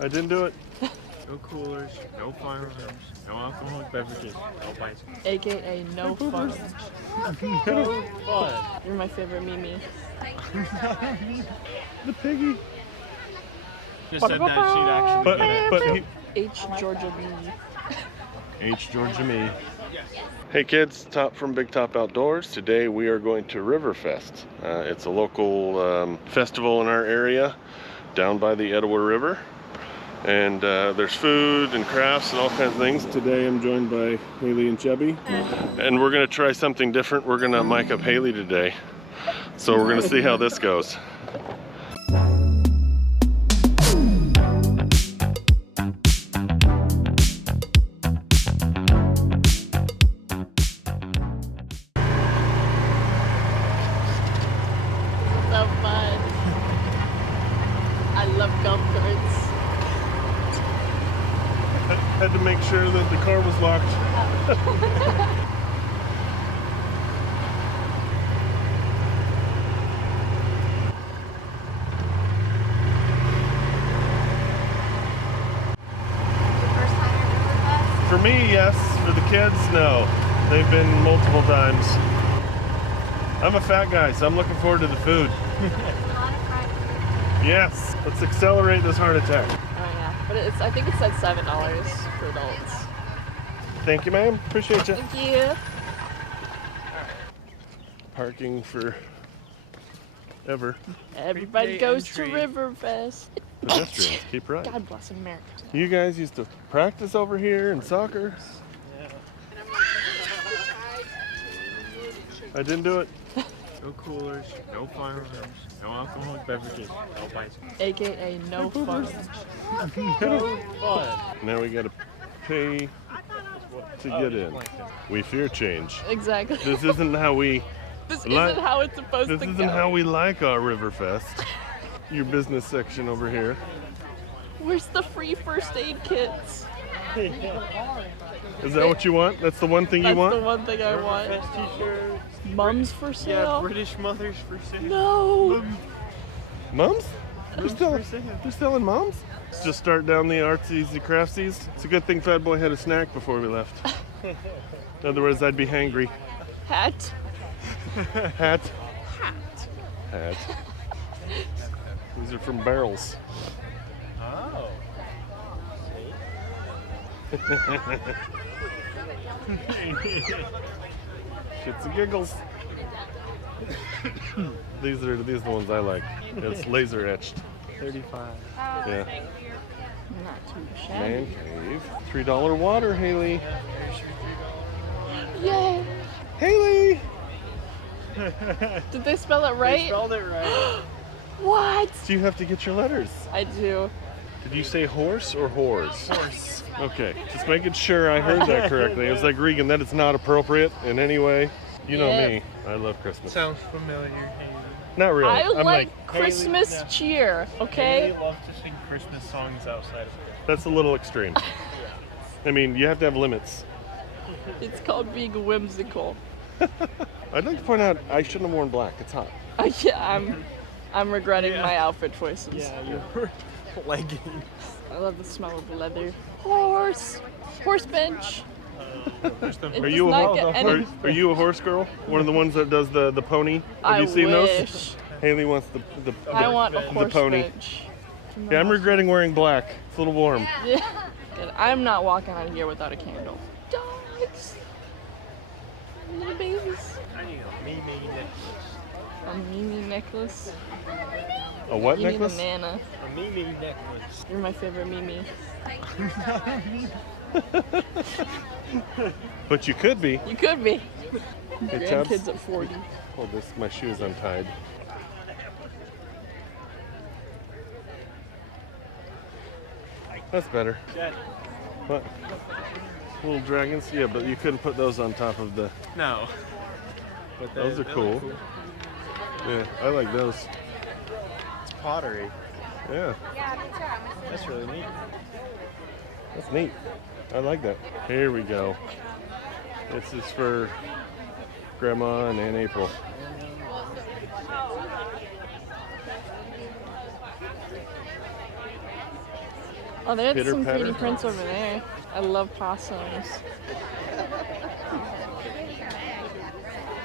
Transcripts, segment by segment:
I didn't do it. No coolers, no firearms, no alcoholic beverages, no bicycles. AKA no fun. No fun. You're my favorite Mimi. The piggy. Just said that she'd actually But get he, it. H Georgia Mimi. H. Georgia me. Hey kids, Top from Big Top Outdoors. Today we are going to Riverfest. It's a local festival in our area down by the Etowah River. And there's food and crafts and all kinds of things. Today I'm joined by Haley and Chubby. And we're gonna try something different. We're gonna mic up Haley today. So we're gonna see how this goes. So fun. I love golf carts. Had to make sure that the car was locked. For me, yes. For the kids, no. They've been multiple times. I'm a fat guy, so I'm looking forward to the food. Yes, let's accelerate this heart attack. Oh yeah, but I think it said $7 for adults. Thank you, ma'am. Appreciate you. Thank you. Parking for ever. Everybody Prepay goes entry. to Riverfest. Pedestrians, keep right. God bless America. You guys used to practice over here in soccer. I didn't do it. No coolers, no firearms, no alcoholic beverages, no bicycles. AKA no fun. No fun. Now we gotta pay to get in. We fear change. Exactly. This isn't how we. This Li- isn't how it's supposed This to isn't go. how we like our Riverfest. Your business section over here. Where's the free first aid kits? Is that what you want? That's the one thing you That's want? the one thing I want. Riverfest t-shirts. Mums for Yeah, sale? British mothers for sale. No. Mums? They're, Mums still, for sale. they're selling mums? Let's just start down the artsies, the craftsies. It's a good thing Fat Boy had a snack before we left. Otherwise, I'd be hangry. Hat. Hat. Hat. These are from barrels. Oh. Shits and giggles. These are the ones I like. It's laser etched. 35. Yeah. Not too shabby. Man cave. $3 water, Haley. Yay. Haley! Did they spell it right? They spelled it right. What? Do you have to get your letters? I do. Did you say horse or whores? Horse. Okay, just making sure I heard that correctly. It was like, Regan, that is not appropriate in any way. You know Yep. me. I love Christmas. Sounds familiar, Haley. Not really. I I'm like Haley, Christmas yeah. cheer, okay? Haley loves to sing Christmas songs outside of that's a little extreme. I mean, you have to have limits. It's called being whimsical. I'd like to point out I shouldn't have worn black. It's hot. Yeah, I'm regretting Yeah. my outfit choices. Yeah, your leggings. I love the smell of leather. Horse bench. It Are does you not a get any- are you a horse girl? One of the ones that does the pony? Have I you seen wish. those? Haley wants the I want a horse pony. bench. Yeah, I'm regretting wearing black. It's a little warm. Yeah. Good. I'm not walking out of here without a candle. Dogs. Little babies. I need a Mimi necklace. A Mimi necklace. A what You necklace? need a Nana. A Mimi necklace. You're my favorite Mimi. But you could be. You could be. Hey, Chubbs. Grandkids at 40. Oh, my shoe is untied. That's better. Dad. What? Little dragons? Yeah, but you couldn't put those on top of the... No. But Those are cool. Yeah, I like those. It's pottery. Yeah, That's really neat. that's neat. I like that. Here we go. This is for Grandma and Aunt April. Oh, there's Pitter some patter. 3D prints over there. I love possums.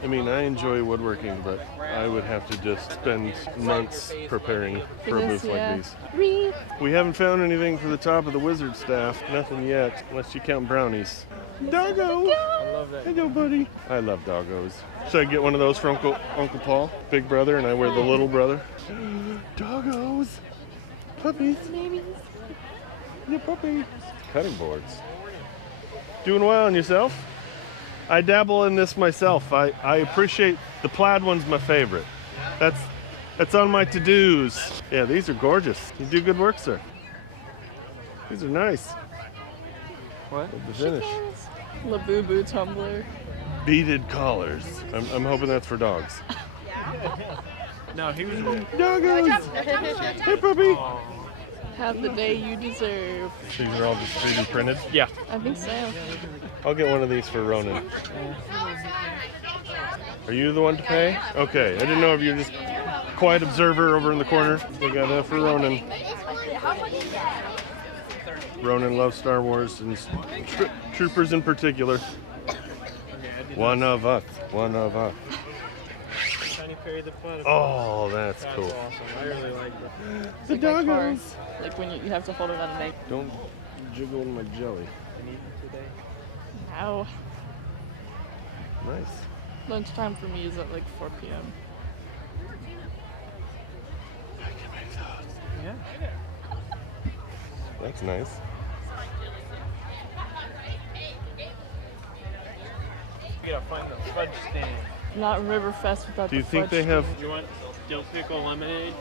I mean, I enjoy woodworking, but I would have to just spend months preparing for a booth like these. We haven't found anything for the top of the wizard staff. Nothing yet, unless you count brownies. Doggo! I love that. Hello, buddy. I love doggos. Should I get one of those for Uncle Paul? Big brother, and I wear the little brother. Doggos! Puppies! Babies. Yeah, puppy. Cutting boards. Doing well on yourself? I dabble in this myself. I appreciate the plaid one's my favorite. That's on my to-dos. Yeah, these are gorgeous. You do good work, sir. These are nice. What? The finish. Labubu tumbler. Beaded collars. I'm hoping that's for dogs. No, he was. Doggos! Hey, puppy! Have the day you deserve. These are all just 3D printed? Yeah. I think so. I'll get one of these for Ronan. Are you the one to pay? Okay, I didn't know if you're just quiet observer over in the corner. We got enough for Ronan. Ronan loves Star Wars and troopers in particular. One of us. One of us. Oh, that's cool. Awesome. I really like that. The Like my car. doggos. Like when you have to hold it on a neck. Don't jiggle my jelly. Ow. Nice. Lunchtime for me is at like 4 p.m. I can make those. Yeah. That's nice. You gotta find the fudge stand. Not Riverfest without Do you the think fudge they have? Do you want dill pickle lemonade?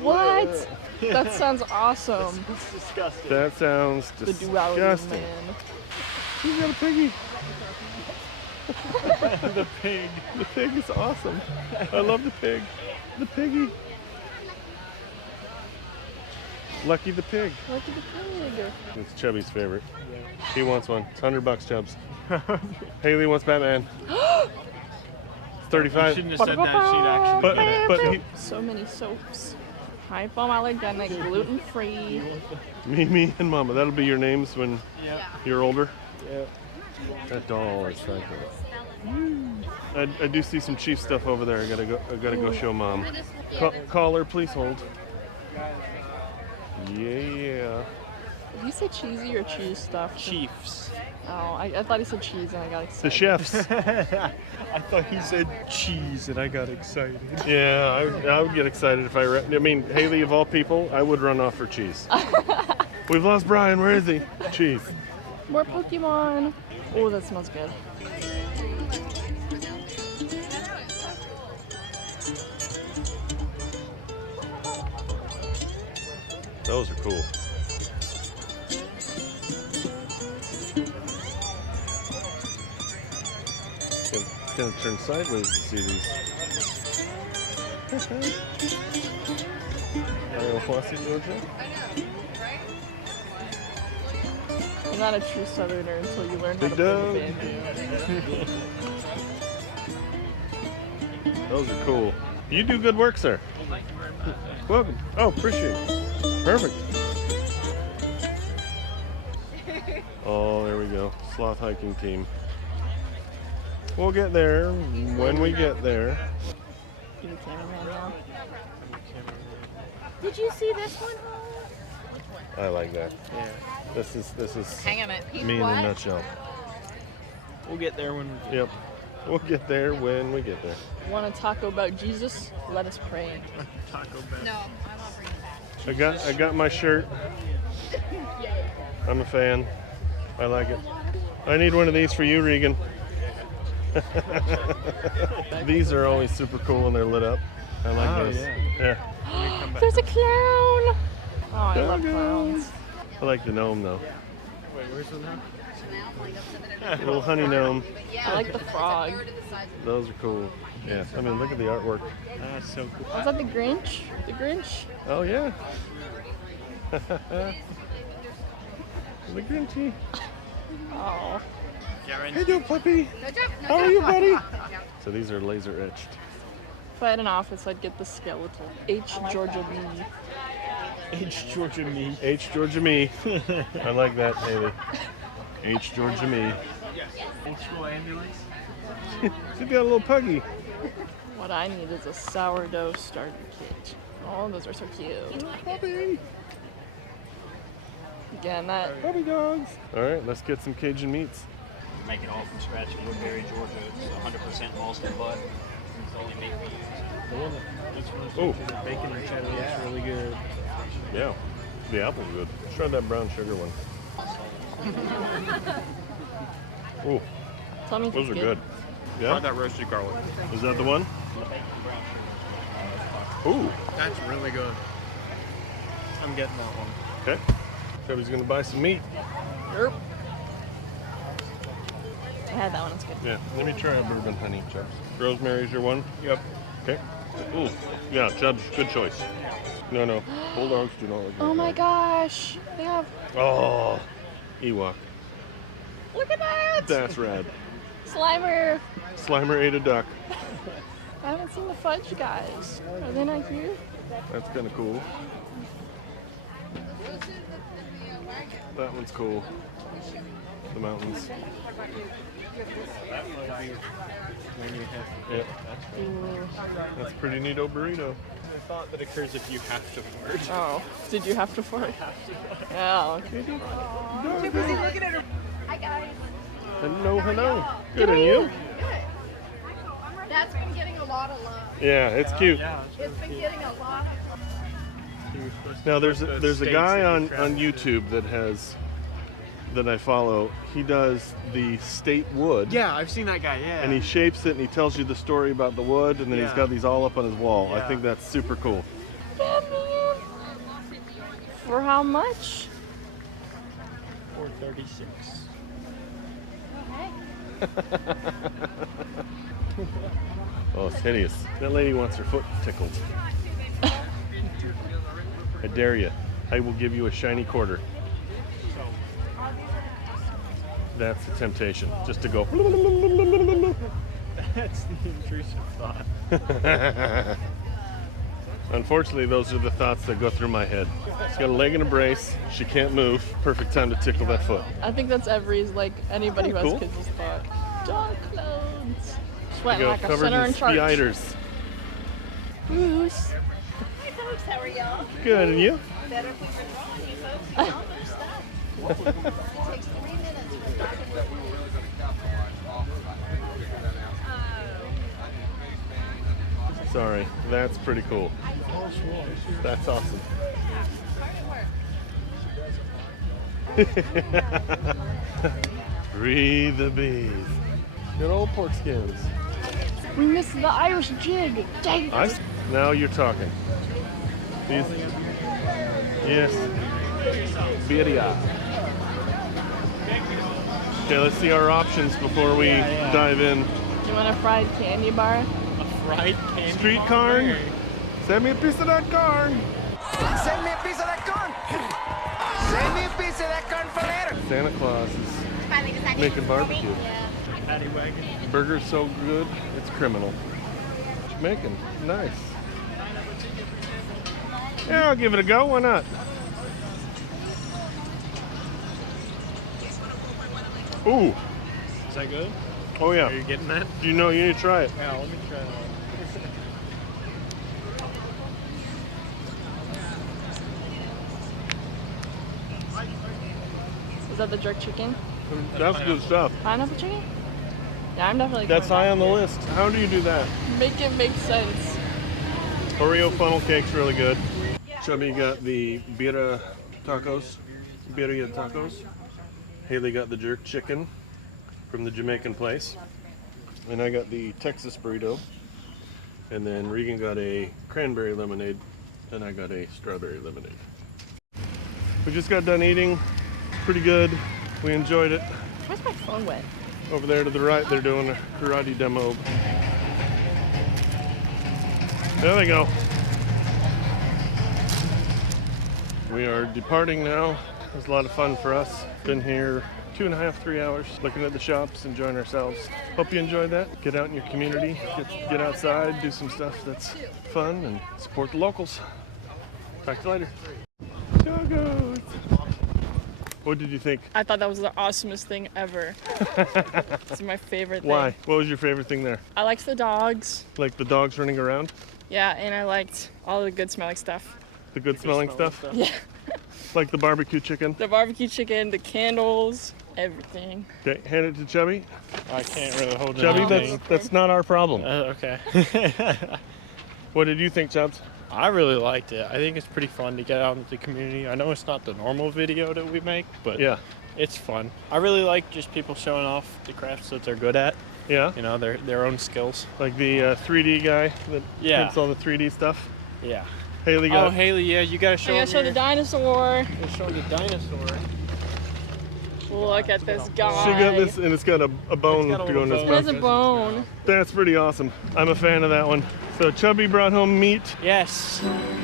What? That sounds awesome. It's disgusting. That sounds The duality of disgusting. man. You got a piggy. The pig. The pig is awesome. I love the pig. The piggy. Lucky the pig. Look at the pig. It's Chubby's favorite. He wants one. It's $100, Chubbs. Haley wants Batman. It's You 35. shouldn't have said that. She'd actually get it. But he, So many soaps. Hypoallergenic, gluten free. me, and Mama. That'll be your names when Yep. you're older. Yep. That doll is fabulous. I do see some Chief stuff over there. I gotta go show Mom. Caller, please hold. Yeah. Did he say cheesy or cheese stuff? Chiefs. Oh, I thought he said cheese and I got The excited. chefs. I thought he said cheese and I got excited. Yeah, I would get excited if I mean, Haley, of all people, I would run off for cheese. We've lost Brian. Where is he? Cheese. More Pokemon. Oh, that smells good. Those are cool. Gonna turn sideways to see these. Georgia? You're not a true Southerner until you learn how to Big play dog. the banjo. Those are cool. You do good work, sir. Welcome. Oh, appreciate it. Perfect. Oh, there we go. Sloth hiking team. We'll get there when we get there. Be the cameraman now. Did you see this one? I like that. Yeah. This is Hang on a minute. me in a nutshell. We'll get there when we Yep. We'll get there when we get there. Want to talk about Jesus? Let us pray. Taco Bell. No, I'm not bringing it back. I got my shirt. I'm a fan. I like it. I need one of these for you, Regan. These are always super cool when they're lit up. I like Oh, those. yeah. Yeah. There's a clown! Oh, I love clowns. I like the gnome though. Wait, where's the now? Little honey gnome. I like the frog. Those are cool. Yeah. I mean, look at the artwork. That's so cool. Was that the Grinch? The Grinch? Oh yeah. The Grinchy. Oh. Hey, yo, puppy. How are you, buddy? So these are laser etched. If I had an office, I'd get the skeletal. H. Georgia Lee. H. Georgia me. H. Georgia me. I like that, Haley. H. Georgia me. Old school ambulance. She's got a little puggy. What I need is a sourdough starter kit. Oh, those are so cute. Puppy. Again, that. Puppy dogs. All right, let's get some Cajun meats. Make it all from scratch in Woodbury, Georgia. It's 100% Malston bud. It's only meat we use. The one that this one's Oh. the bacon and cheddar looks really good. Yeah, the apple's good. Let's try that brown sugar one. Oh, Tell me if those it's are good. Try Yeah, that roasted garlic. is that the one? Ooh, That's really good. I'm getting that one. okay. Trevor's gonna buy some meat. Yerp. I had that one. It's good. Yeah, let me try a bourbon honey, Chubbs. Rosemary's your one? Yep. Okay. Ooh, yeah, Chubbs, good choice. No, bulldogs do not like Oh my gosh. They have. Oh, Ewok. Look at that. That's rad. Slimer. Slimer ate a duck. I haven't seen the fudge guys. Are they not here? That's kind of cool. That one's cool. The mountains. When you have Yeah, Ooh. that's a pretty neato burrito. the thought that occurs if you have to fart. Oh, did you have to fart? Yeah. Okay. Hi guys. Hello, hello. Good, and you? Good. That's been getting a lot of love. Yeah, it's cute. Yeah. It's been getting a lot of love. Now there's a guy on YouTube that I follow. He does the state wood. Yeah, I've seen that guy. Yeah. And he shapes it and he tells you the story about the wood, and then he's Yeah. got these all up on his wall. I Yeah. think that's super cool. For how much? 436. Oh, it's hideous. That lady wants her foot tickled. I dare you. I will give you a shiny quarter. That's a temptation. Just to go. That's the intrusive thought. Unfortunately, those are the thoughts that go through my head. She's got a leg in a brace. She can't move. Perfect time to tickle that foot. I think that's anybody who has Cool. kids' thought. Dog clothes. You Sweating go like a covered center in in charge. spiders. Moose. Hi folks, how are y'all? Good, and you? Better if we were drawing you folks. You all know stuff. It takes 3 minutes for Dr. Sorry, that's pretty cool. That's awesome. Free the bees. Good old pork skins. We missed the Irish jig. Dang. Now you're talking. These, yes. Birria. Okay, let's see our options before we dive in. Do you want a fried candy bar? A fried candy Street bar? corn? Send me a piece of that corn. Send me a piece of that corn. Send me a piece of that corn for later. Santa Claus is making barbecue. Paddy wagon. Burger's so good, it's criminal. Jamaican, nice. Yeah, I'll give it a go. Why not? Ooh. Is that good? Oh yeah. Are you getting that? You know, you need to try it. Yeah, let me try that. Is that the jerk chicken? That's good stuff. Pineapple chicken? Yeah, I'm definitely That's going high back on the there. list. How do you do that? Make it make sense. Oreo funnel cake's really good. Chubby got the birria tacos. Haley got the jerk chicken from the Jamaican place. And I got the Texas burrito. And then Regan got a cranberry lemonade. And I got a strawberry lemonade. We just got done eating. Pretty good. We enjoyed it. Where's my phone wet? Over there to the right, they're doing a karate demo. There they go. We are departing now. It was a lot of fun for us. Been here 2.5, 3 hours looking at the shops, enjoying ourselves. Hope you enjoyed that. Get out in your community, get outside, do some stuff that's fun, and support the locals. Talk to you later. doggos. What did you think? I thought that was the awesomest thing ever. It's my favorite thing. Why? What was your favorite thing there? I liked the dogs. Like the dogs running around? Yeah, and I liked all the good smelling stuff. The good smelling stuff? Yeah. Like the barbecue chicken? The barbecue chicken, the candles, everything. Okay, hand it to Chubby. I can't really hold Chubby, anything. that's not our problem. Okay. What did you think, Chubbs? I really liked it. I think it's pretty fun to get out into the community. I know it's not the normal video that we make, but Yeah. it's fun. I really like just people showing off the crafts that they're good at. Yeah? You know, their own skills. Like the 3D guy that Yeah. prints all the 3D stuff? Yeah. Haley Oh, got Haley, yeah, you gotta show I gotta show the dinosaur. show the dinosaur. Look at this guy. She got this, and it's got a bone It's got a to go in little its It has mouth. a bone. That's pretty awesome. I'm a fan of that one. So Chubby brought home meat. Yes,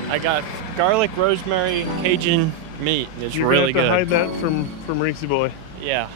I got garlic rosemary Cajun meat. It's You're really gonna have to good. hide that from Reeksy Boy. Yeah.